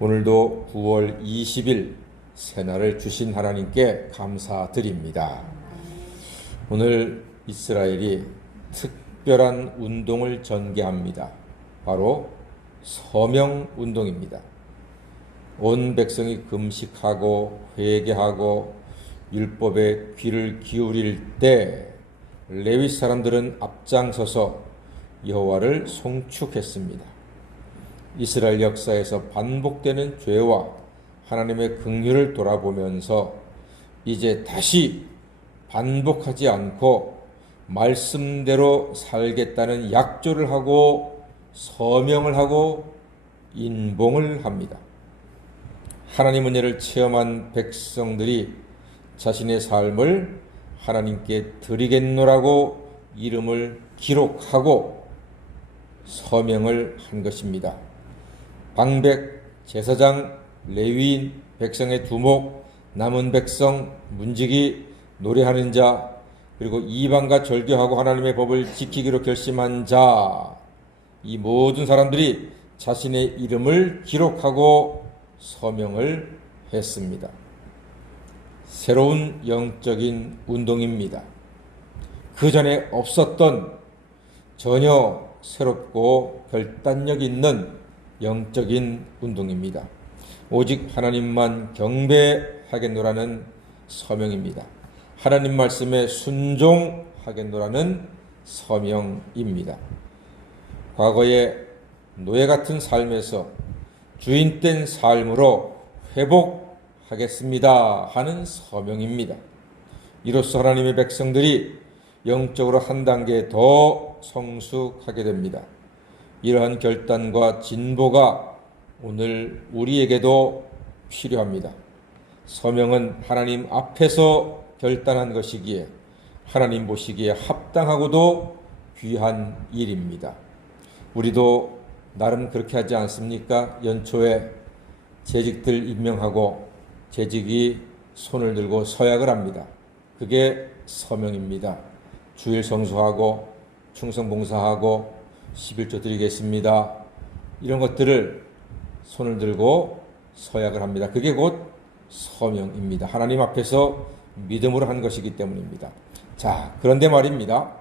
오늘도 9월 20일 새날을 주신 하나님께 감사드립니다. 오늘 이스라엘이 특별한 운동을 전개합니다. 바로 서명운동입니다. 온 백성이 금식하고 회개하고 율법에 귀를 기울일 때 레위 사람들은 앞장서서 여호와를 송축했습니다. 이스라엘 역사에서 반복되는 죄와 하나님의 긍휼을 돌아보면서 이제 다시 반복하지 않고 말씀대로 살겠다는 약조를 하고 서명을 하고 인봉을 합니다. 하나님 은혜를 체험한 백성들이 자신의 삶을 하나님께 드리겠노라고 이름을 기록하고 서명을 한 것입니다. 방백, 제사장, 레위인, 백성의 두목, 남은 백성, 문지기, 노래하는 자, 그리고 이방과 절교하고 하나님의 법을 지키기로 결심한 자, 이 모든 사람들이 자신의 이름을 기록하고 서명을 했습니다. 새로운 영적인 운동입니다. 그 전에 없었던 전혀 새롭고 결단력 있는 영적인 운동입니다. 오직 하나님만 경배하겠노라는 서명입니다. 하나님 말씀에 순종하겠노라는 서명입니다. 과거의 노예 같은 삶에서 주인된 삶으로 회복하겠습니다 하는 서명입니다. 이로써 하나님의 백성들이 영적으로 한 단계 더 성숙하게 됩니다. 이러한 결단과 진보가 오늘 우리에게도 필요합니다. 서명은 하나님 앞에서 결단한 것이기에 하나님 보시기에 합당하고도 귀한 일입니다. 우리도 나름 그렇게 하지 않습니까? 연초에 재직들 임명하고 재직이 손을 들고 서약을 합니다. 그게 서명입니다. 주일 성수하고 충성봉사하고 11조 드리겠습니다. 이런 것들을 손을 들고 서약을 합니다. 그게 곧 서명입니다. 하나님 앞에서 믿음으로 한 것이기 때문입니다. 자, 그런데 말입니다.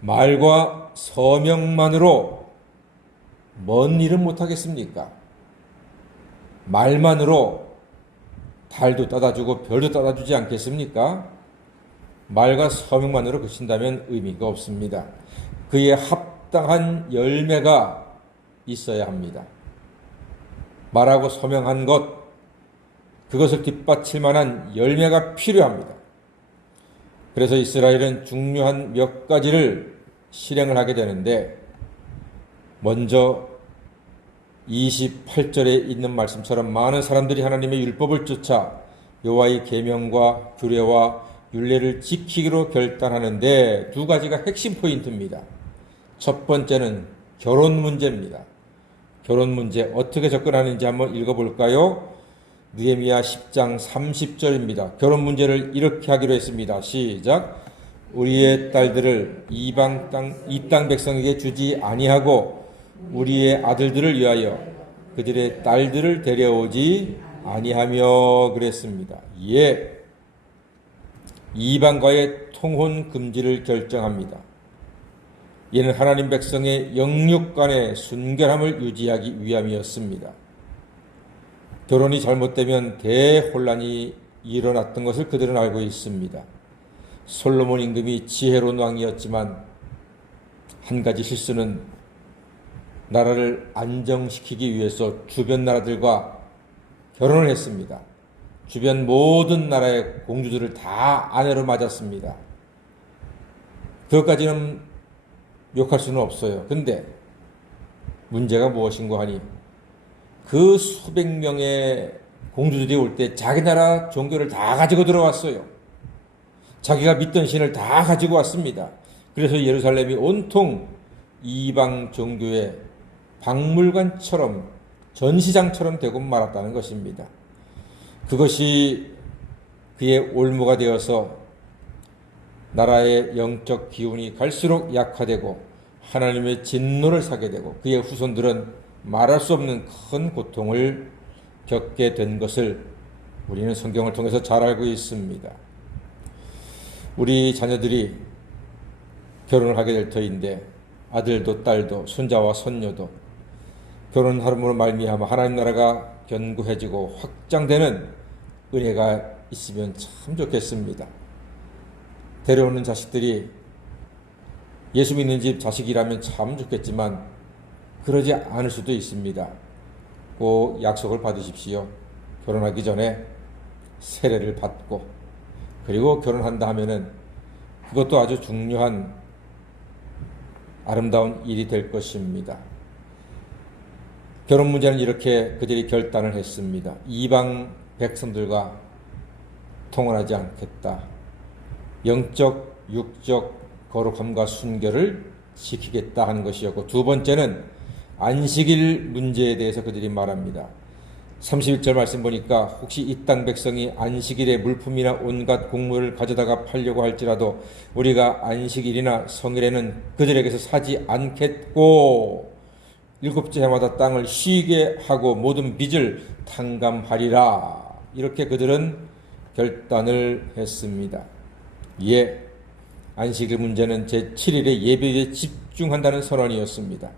말과 서명만으로 뭔 일은 못하겠습니까? 말만으로 달도 따다주고 별도 따다주지 않겠습니까? 말과 서명만으로 그친다면 의미가 없습니다. 그의 합당한 열매가 있어야 합니다. 말하고 서명한 것, 그것을 뒷받칠 만한 열매가 필요합니다. 그래서 이스라엘은 중요한 몇 가지를 실행을 하게 되는데, 먼저 28절에 있는 말씀처럼 많은 사람들이 하나님의 율법을 쫓아 여호와의 계명과 규례와 율례를 지키기로 결단하는데 두 가지가 핵심 포인트입니다. 첫 번째는 결혼 문제입니다. 결혼 문제 어떻게 접근하는지 한번 읽어볼까요? 느헤미야 10장 30절입니다. 결혼 문제를 이렇게 하기로 했습니다. 시작. 우리의 딸들을 이 땅 백성에게 주지 아니하고 우리의 아들들을 위하여 그들의 딸들을 데려오지 아니하며 그랬습니다. 예, 이방과의 통혼 금지를 결정합니다. 이는 하나님 백성의 영육 간의 순결함을 유지하기 위함이었습니다. 결혼이 잘못되면 대혼란이 일어났던 것을 그들은 알고 있습니다. 솔로몬 임금이 지혜로운 왕이었지만 한 가지 실수는 나라를 안정시키기 위해서 주변 나라들과 결혼을 했습니다. 주변 모든 나라의 공주들을 다 아내로 맞았습니다. 그것까지는 욕할 수는 없어요. 근데 문제가 무엇인가 하니 그 수백 명의 공주들이 올 때 자기 나라 종교를 다 가지고 들어왔어요. 자기가 믿던 신을 다 가지고 왔습니다. 그래서 예루살렘이 온통 이방 종교의 박물관처럼 전시장처럼 되고 말았다는 것입니다. 그것이 그의 올무가 되어서 나라의 영적 기운이 갈수록 약화되고 하나님의 진노를 사게 되고 그의 후손들은 말할 수 없는 큰 고통을 겪게 된 것을 우리는 성경을 통해서 잘 알고 있습니다. 우리 자녀들이 결혼을 하게 될 터인데 아들도 딸도 손자와 손녀도 결혼함으로 말미암아 하나님 나라가 견고해지고 확장되는 은혜가 있으면 참 좋겠습니다. 데려오는 자식들이 예수 믿는 집 자식이라면 참 좋겠지만 그러지 않을 수도 있습니다. 꼭 약속을 받으십시오. 결혼하기 전에 세례를 받고 그리고 결혼한다 하면은 그것도 아주 중요한 아름다운 일이 될 것입니다. 결혼 문제는 이렇게 그들이 결단을 했습니다. 이방 백성들과 통혼하지 않겠다. 영적, 육적 거룩함과 순결을 지키겠다 하는 것이었고, 두 번째는 안식일 문제에 대해서 그들이 말합니다. 31절 말씀 보니까 혹시 이 땅 백성이 안식일에 물품이나 온갖 곡물을 가져다가 팔려고 할지라도 우리가 안식일이나 성일에는 그들에게서 사지 않겠고 일곱째 해마다 땅을 쉬게 하고 모든 빚을 탕감하리라. 이렇게 그들은 결단을 했습니다. 예, 안식일 문제는 제7일의 예배에 집중한다는 선언이었습니다.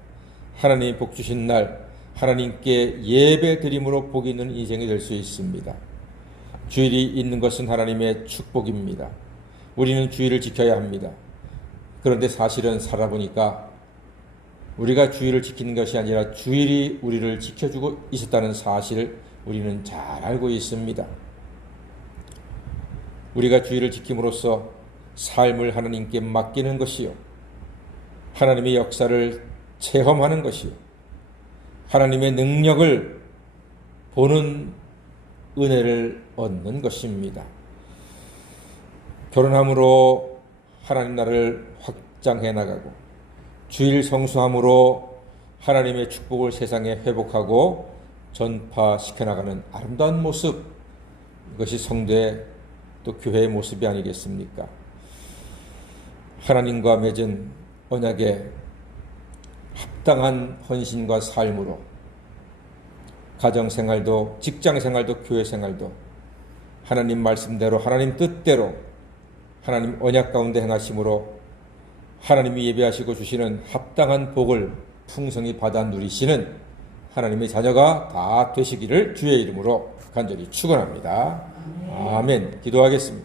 하나님이 복 주신 날 하나님께 예배 드림으로 복이 있는 인생이 될 수 있습니다. 주일이 있는 것은 하나님의 축복입니다. 우리는 주일을 지켜야 합니다. 그런데 사실은 살아보니까 우리가 주일을 지키는 것이 아니라 주일이 우리를 지켜주고 있었다는 사실을 우리는 잘 알고 있습니다. 우리가 주일을 지킴으로써 삶을 하나님께 맡기는 것이요, 하나님의 역사를 체험하는 것이요, 하나님의 능력을 보는 은혜를 얻는 것입니다. 결혼함으로 하나님 나라를 확장해 나가고 주일 성수함으로 하나님의 축복을 세상에 회복하고 전파시켜 나가는 아름다운 모습, 이것이 성도의 또 교회의 모습이 아니겠습니까? 하나님과 맺은 언약에 합당한 헌신과 삶으로 가정생활도 직장생활도 교회생활도 하나님 말씀대로 하나님 뜻대로 하나님 언약 가운데 행하심으로 하나님이 예배하시고 주시는 합당한 복을 풍성히 받아 누리시는 하나님의 자녀가 다 되시기를 주의 이름으로 간절히 축원합니다. 아멘. 기도하겠습니다.